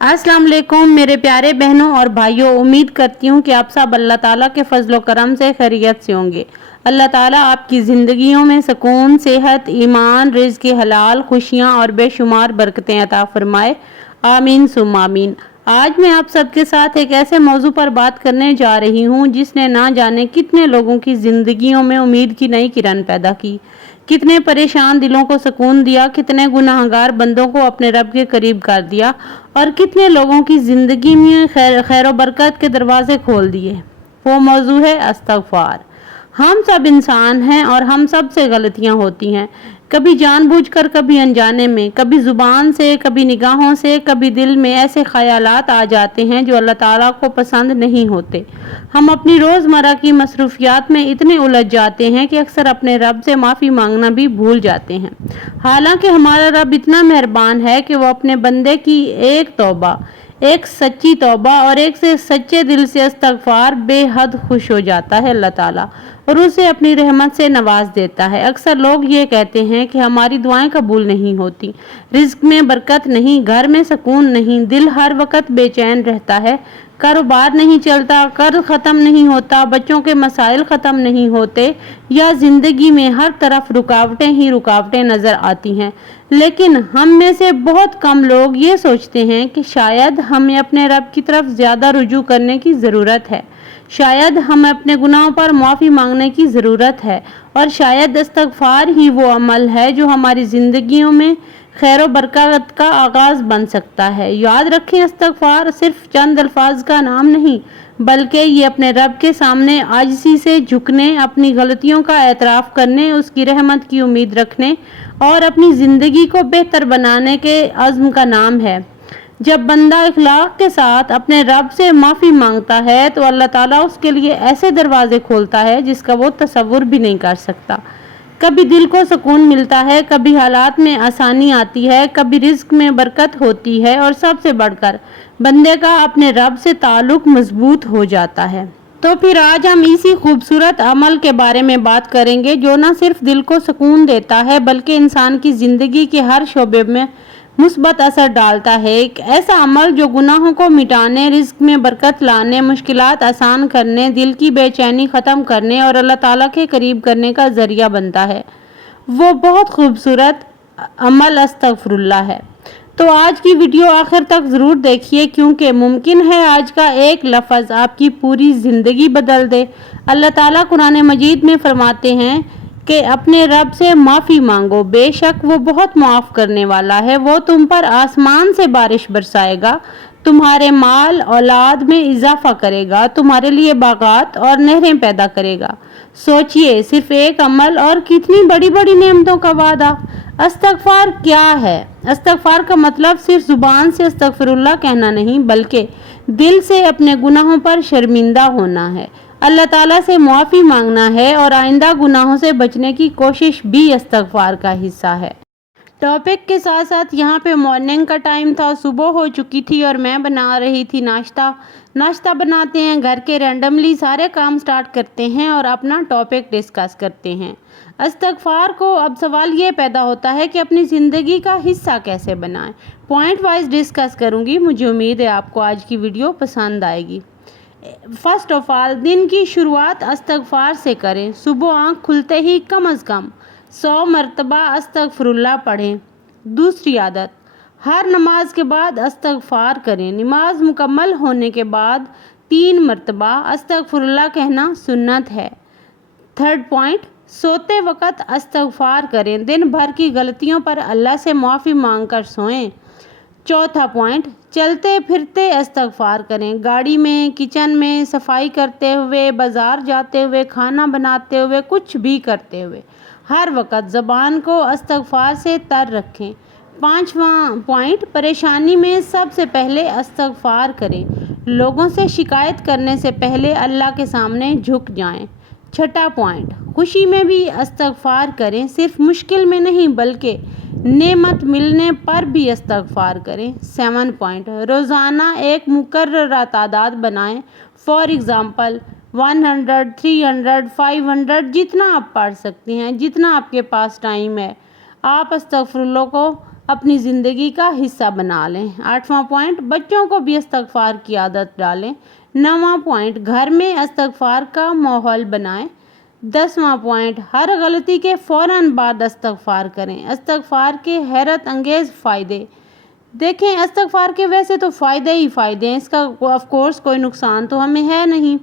अस्सलाम वालेकुम मेरे प्यारे बहनों और भाइयों, उम्मीद करती हूँ कि आप सब अल्लाह ताला के फजल करम से खैरियत से होंगे। अल्लाह ताला आपकी ज़िंदगियों में सुकून, सेहत, ईमान, रिज़्क़ हलाल, खुशियाँ और बेशुमार बरकतें अता फरमाए। आमीन सुम्मा आमीन। आज मैं आप सबके साथ एक ऐसे मौजू पर बात करने जा रही हूँ जिसने ना जाने कितने लोगों की ज़िंदगियों में उम्मीद की नई किरण पैदा की, कितने परेशान दिलों को सुकून दिया, कितने गुनाहगार बंदों को अपने रब के करीब कर दिया और कितने लोगों की ज़िंदगी में खैर व बरकत के दरवाजे खोल दिए। वो मौजू है इस्तग़फ़ार। हम सब इंसान हैं और हम सब से गलतियां होती हैं, कभी जानबूझकर, कभी अनजाने में, कभी ज़ुबान से, कभी निगाहों से, कभी दिल में ऐसे ख़यालात आ जाते हैं जो अल्लाह ताला को पसंद नहीं होते। हम अपनी रोज़मर्रा की मसरूफियात में इतने उलझ जाते हैं कि अक्सर अपने रब से माफ़ी मांगना भी भूल जाते हैं। हालांकि हमारा रब इतना मेहरबान है कि वो अपने बंदे की एक तौबा, एक सच्ची तौबा और एक से सच्चे दिल से इस्तग़फ़ार बेहद खुश हो जाता है अल्लाह ताला और उसे अपनी रहमत से नवाज देता है। अक्सर लोग ये कहते हैं कि हमारी दुआएं कबूल नहीं होती, रिज़्क़ में बरकत नहीं, घर में सुकून नहीं, दिल हर वक्त बेचैन रहता है, कारोबार नहीं चलता, कर्ज ख़त्म नहीं होता, बच्चों के मसाइल ख़त्म नहीं होते, या ज़िंदगी में हर तरफ रुकावटें ही रुकावटें नज़र आती हैं। लेकिन हम में से बहुत कम लोग ये सोचते हैं कि शायद हमें अपने रब की तरफ ज़्यादा रुजू करने की ज़रूरत है, शायद हमें अपने गुनाहों पर माफ़ी मांगने की ज़रूरत है और शायद इस्तग़फ़ार ही वो अमल है जो हमारी ज़िंदगियों में खैर व बरकत का आगाज़ बन सकता है। याद रखें, इस्तग़फ़ार सिर्फ चंद अल्फाज का नाम नहीं, बल्कि ये अपने रब के सामने आजिज़ी से झुकने, अपनी गलतियों का एतराफ़ करने, उसकी रहमत की उम्मीद रखने और अपनी ज़िंदगी को बेहतर बनाने के अज़्म का नाम है। जब बंदा इखलाक के साथ अपने रब से माफ़ी मांगता है तो अल्लाह ताला उसके लिए ऐसे दरवाज़े खोलता है जिसका वो तसव्वुर भी नहीं कर सकता। कभी दिल को सुकून मिलता है, कभी हालात में आसानी आती है, कभी रिज़्क़ में बरकत होती है और सबसे बढ़कर बंदे का अपने रब से ताल्लुक़ मजबूत हो जाता है। तो फिर आज हम इसी खूबसूरत अमल के बारे में बात करेंगे जो न सिर्फ दिल को सुकून देता है बल्कि इंसान की ज़िंदगी के हर शोबे में मुस्बत असर डालता है। एक ऐसा अमल जो गुनाहों को मिटाने, रिज़्क़ में बरकत लाने, मुश्किलात आसान करने, दिल की बेचैनी ख़त्म करने और अल्लाह ताला के करीब करने का ज़रिया बनता है। वो बहुत खूबसूरत अमल अस्तग़फ़िरुल्लाह है। तो आज की वीडियो आखिर तक ज़रूर देखिए क्योंकि मुमकिन है आज का एक लफ्ज़ आपकी पूरी ज़िंदगी बदल दे। अल्लाह ताला कुरान मजीद में फरमाते हैं कि अपने रब से माफ़ी मांगो, बेशक वो बहुत माफ़ करने वाला है। वो तुम पर आसमान से बारिश बरसाएगा, तुम्हारे माल औलाद में इजाफा करेगा, तुम्हारे लिए बागात और नहरें पैदा करेगा। सोचिए, सिर्फ एक अमल और कितनी बड़ी बड़ी नेमतों का वादा। इस्तग़फ़ार क्या है? इस्तग़फ़ार का मतलब सिर्फ ज़ुबान से अस्तग़फ़िरुल्लाह कहना नहीं बल्कि दिल से अपने गुनाहों पर शर्मिंदा होना है, अल्लाह ताला से माफ़ी मांगना है और आइंदा गुनाहों से बचने की कोशिश भी इस्तग़फ़ार का हिस्सा है। टॉपिक के साथ साथ यहाँ पे मॉर्निंग का टाइम था, सुबह हो चुकी थी और मैं बना रही थी नाश्ता बनाते हैं, घर के रैंडमली सारे काम स्टार्ट करते हैं और अपना टॉपिक डिस्कस करते हैं। इस्तग़फ़ार को अब सवाल ये पैदा होता है कि अपनी ज़िंदगी का हिस्सा कैसे बनाएं। पॉइंट वाइज डिस्कस करूँगी, मुझे उम्मीद है आपको आज की वीडियो पसंद आएगी। फर्स्ट ऑफ ऑल, दिन की शुरुआत इस्तग़फ़ार से करें। सुबह आँख खुलते ही कम अज़ कम 100 मरतबा अस्तग़फ़िरुल्लाह पढ़ें। दूसरी आदत, हर नमाज के बाद इस्तग़फ़ार करें। नमाज मुकम्मल होने के बाद 3 मरतबा अस्तग़फ़िरुल्लाह कहना सुन्नत है। थर्ड पॉइंट, सोते वक़्त इस्तग़फ़ार करें। दिन भर की गलतियों पर अल्लाह से माफ़ी मांग कर सोएं। चौथा पॉइंट, चलते फिरते इस्तग़फ़ार करें। गाड़ी में, किचन में, सफाई करते हुए, बाज़ार जाते हुए, खाना बनाते हुए, कुछ भी करते हुए हर वक्त ज़बान को इस्तग़फ़ार से तर रखें। पांचवा पॉइंट, परेशानी में सबसे पहले इस्तग़फ़ार करें। लोगों से शिकायत करने से पहले अल्लाह के सामने झुक जाएं। छठा पॉइंट, खुशी में भी इस्तग़फ़ार करें, सिर्फ मुश्किल में नहीं बल्कि नेमत मिलने पर भी इस्तग़फ़ार करें। 7 पॉइंट, रोज़ाना एक मुकर्ररा तादाद बनाएं। फॉर एग्ज़ाम्पल 100, 300, 500, जितना आप पढ़ सकती हैं, जितना आपके पास टाइम है, आप इस्तग़फ़िरुल्लाह को अपनी ज़िंदगी का हिस्सा बना लें। 8वां पॉइंट, बच्चों को भी इस्तग़फ़ार की आदत डालें। 9वां पॉइंट, घर में इस्तग़फ़ार का माहौल बनाएं। 10वां पॉइंट, हर गलती के फ़ौरन बाद इस्तग़फ़ार करें। इस्तग़फ़ार के हैरत अंगेज़ फ़ायदे। देखें, इस्तग़फ़ार के वैसे तो फ़ायदे ही फ़ायदे हैं, इसका ऑफ कोर्स कोई नुकसान तो हमें है नहीं।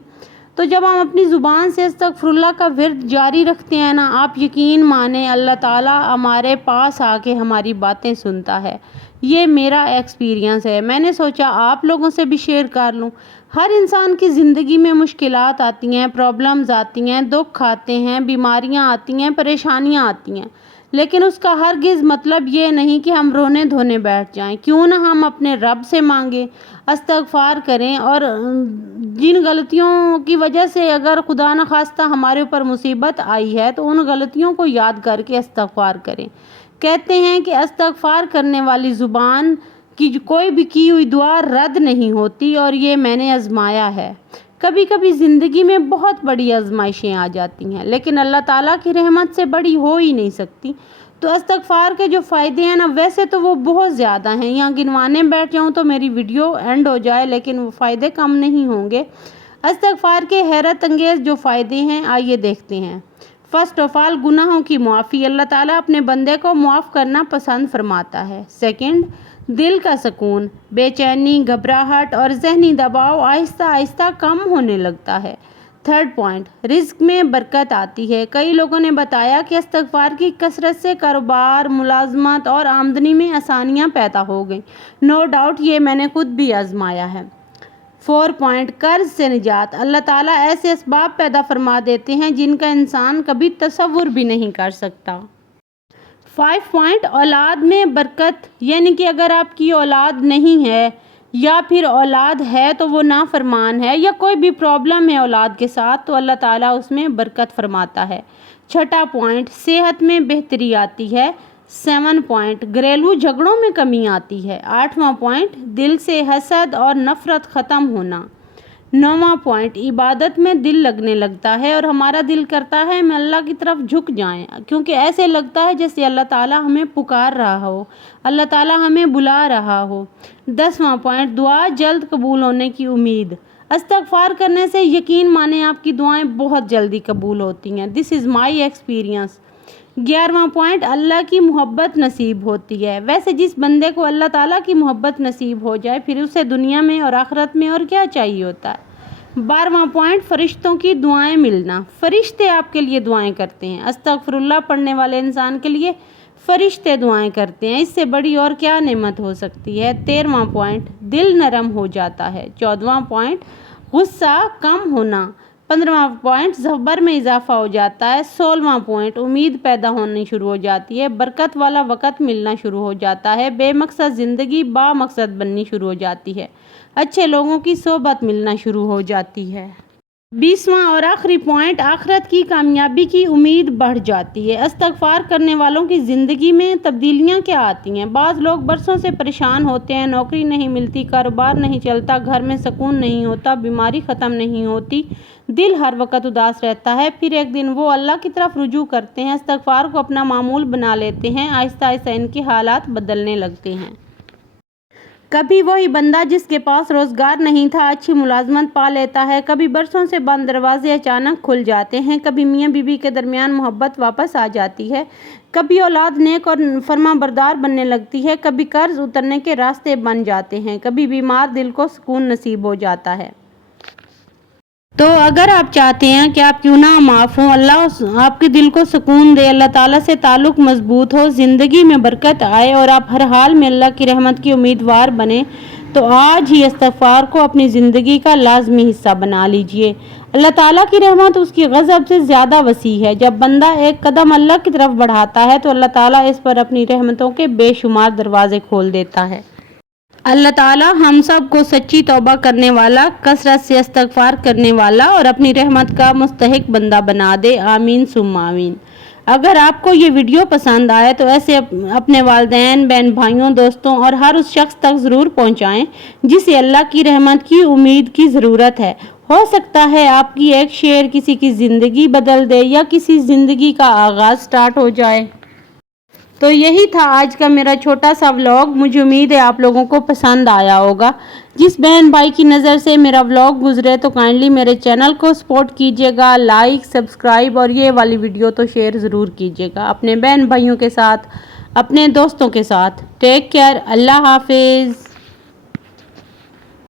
तो जब हम अपनी ज़ुबान से अस्तग़फ़िरुल्लाह का विर्द जारी रखते हैं ना, आप यकीन माने अल्लाह ताला हमारे पास आके हमारी बातें सुनता है। ये मेरा एक्सपीरियंस है। मैंने सोचा आप लोगों से भी शेयर कर लूँ। हर इंसान की ज़िंदगी में मुश्किलात आती हैं, प्रॉब्लम्स आती हैं, दुख आते हैं, बीमारियाँ आती हैं, परेशानियाँ आती हैं, लेकिन उसका हरगिज़ मतलब ये नहीं कि हम रोने धोने बैठ जाएं। क्यों ना हम अपने रब से मांगें, इस्तग़फ़ार करें, और जिन गलतियों की वजह से अगर खुदा न खास्ता हमारे ऊपर मुसीबत आई है तो उन गलतियों को याद करके इस्तग़फ़ार करें। कहते हैं कि इस्तग़फ़ार करने वाली ज़ुबान की कोई भी की हुई दुआ रद्द नहीं होती, और ये मैंने आज़माया है। कभी कभी ज़िंदगी में बहुत बड़ी आजमाइशें आ जाती हैं, लेकिन अल्लाह ताला की रहमत से बड़ी हो ही नहीं सकती। तो इस्तग़फ़ार के जो फ़ायदे हैं ना, वैसे तो वो बहुत ज़्यादा हैं, यहाँ गिनवाने बैठ जाऊँ तो मेरी वीडियो एंड हो जाए, लेकिन वो फ़ायदे कम नहीं होंगे। इस्तग़फ़ार के हैरत अंगेज़ जो फ़ायदे हैं, आइए देखते हैं। फ़र्स्ट ऑफ़ ऑल, गुनाहों की मुआफ़ी। अल्लाह ताला अपने बंदे को मुआफ़ करना पसंद फरमाता है। सेकंड, दिल का सुकून। बेचैनी, घबराहट और ज़हनी दबाव आहिस्ता आहिस्ता कम होने लगता है। थर्ड पॉइंट, रिज़्क़ में बरकत आती है। कई लोगों ने बताया कि इस्तग़फ़ार की कसरत से कारोबार, मुलाज़मत और आमदनी में आसानियाँ पैदा हो गई। नो डाउट ये मैंने खुद भी आज़माया है। 4 पॉइंट, कर्ज से निजात। अल्लाह ताला ऐसे असबाब पैदा फरमा देते हैं जिनका इंसान कभी तसव्वुर भी नहीं कर सकता। 5 पॉइंट, औलाद में बरकत, यानी कि अगर आपकी औलाद नहीं है या फिर औलाद है तो वो नाफरमान है या कोई भी प्रॉब्लम है औलाद के साथ, तो अल्लाह ताला उसमें बरकत फरमाता है। 6 पॉइंट, सेहत में बेहतरी आती है। 7 पॉइंट, घरेलू झगड़ों में कमी आती है। 8वां पॉइंट, दिल से हसद और नफ़रत ख़त्म होना। 9वां पॉइंट, इबादत में दिल लगने लगता है और हमारा दिल करता है हम अल्लाह की तरफ झुक जाएं, क्योंकि ऐसे लगता है जैसे अल्लाह ताला हमें पुकार रहा हो, अल्लाह ताला हमें बुला रहा हो। 10वां पॉइंट, दुआ जल्द कबूल होने की उम्मीद। इस्तग़फ़ार करने से यकीन माने आपकी दुआएं बहुत जल्दी कबूल होती हैं। This is my experience. 11वां पॉइंट, अल्लाह की मोहब्बत नसीब होती है। वैसे जिस बंदे को अल्लाह ताला की मोहब्बत नसीब हो जाए फिर उसे दुनिया में और आखिरत में और क्या चाहिए होता है। 12वां पॉइंट, फ़रिश्तों की दुआएं मिलना। फ़रिश्ते आपके लिए दुआएं करते हैं। अस्तग़फ़िरुल्लाह पढ़ने वाले इंसान के लिए फ़रिश्ते दुआएं करते हैं, इससे बड़ी और क्या नेमत हो सकती है। 13वां पॉइंट, दिल नरम हो जाता है। 14वां पॉइंट, गुस्सा कम होना। 15वां पॉइंट, सब्र में इजाफा हो जाता है। 16वां पॉइंट, उम्मीद पैदा होनी शुरू हो जाती है। बरकत वाला वक़्त मिलना शुरू हो जाता है। बेमकसद ज़िंदगी बामकसद बननी शुरू हो जाती है। अच्छे लोगों की सोबत मिलना शुरू हो जाती है। 20वां और आखिरी पॉइंट, आखिरत की कामयाबी की उम्मीद बढ़ जाती है। इस्तग़फ़ार करने वालों की ज़िंदगी में तब्दीलियाँ क्या आती हैं। बाज़ लोग बरसों से परेशान होते हैं, नौकरी नहीं मिलती, कारोबार नहीं चलता, घर में सुकून नहीं होता, बीमारी ख़त्म नहीं होती, दिल हर वक्त उदास रहता है। फिर एक दिन वो अल्लाह की तरफ रुजू करते हैं, इस्तग़फ़ार को अपना मामूल बना लेते हैं। आहिस्ता आहिस्ता इनके हालात बदलने लगते हैं। कभी वही बंदा जिसके पास रोज़गार नहीं था अच्छी मुलाजमत पा लेता है, कभी बरसों से बंद दरवाजे अचानक खुल जाते हैं, कभी मियाँ बीवी के दरमियान मोहब्बत वापस आ जाती है, कभी औलाद नेक और फरमाबरदार बनने लगती है, कभी कर्ज उतरने के रास्ते बन जाते हैं, कभी बीमार दिल को सुकून नसीब हो जाता है। तो अगर आप चाहते हैं कि आपकी गुनाह माफ़ हों, अल्लाह आपके दिल को सुकून दे, अल्लाह ताला से ताल्लुक़ मजबूत हो, ज़िंदगी में बरकत आए और आप हर हाल में अल्लाह की रहमत की उम्मीदवार बने, तो आज ही इस्तग़फ़ार को अपनी ज़िंदगी का लाज़मी हिस्सा बना लीजिए। अल्लाह ताला की रहमत उसकी गज़ब से ज़्यादा वसी है। जब बंदा एक कदम अल्लाह की तरफ बढ़ाता है तो अल्लाह ताला इस पर अपनी रहमतों के बेशुमार दरवाज़े खोल देता है। अल्लाह ताला हम सब को सच्ची तौबा करने वाला, कसरत से इस्तग़फ़ार करने वाला और अपनी रहमत का मुस्तहिक बंदा बना दे। आमीन सुम्मा आमीन। अगर आपको ये वीडियो पसंद आए तो ऐसे अपने वालिदैन, बहन भाइयों, दोस्तों और हर उस शख्स तक ज़रूर पहुँचाएँ जिसे अल्लाह की रहमत की उम्मीद की ज़रूरत है। हो सकता है आपकी एक शेयर किसी की ज़िंदगी बदल दे या किसी ज़िंदगी का आगाज़ स्टार्ट हो जाए। تو یہی تھا آج کا میرا چھوٹا سا ولاگ. مجھے امید ہے آپ لوگوں کو پسند آیا ہوگا. جس بہن بھائی کی نظر سے میرا ولاگ گزرے تو کائنڈلی میرے چینل کو سپورٹ کیجیے گا, لائک, سبسکرائب اور یہ والی ویڈیو تو شیئر ضرور کیجیے گا اپنے بہن بھائیوں کے ساتھ, اپنے دوستوں کے ساتھ. Take care. اللہ حافظ.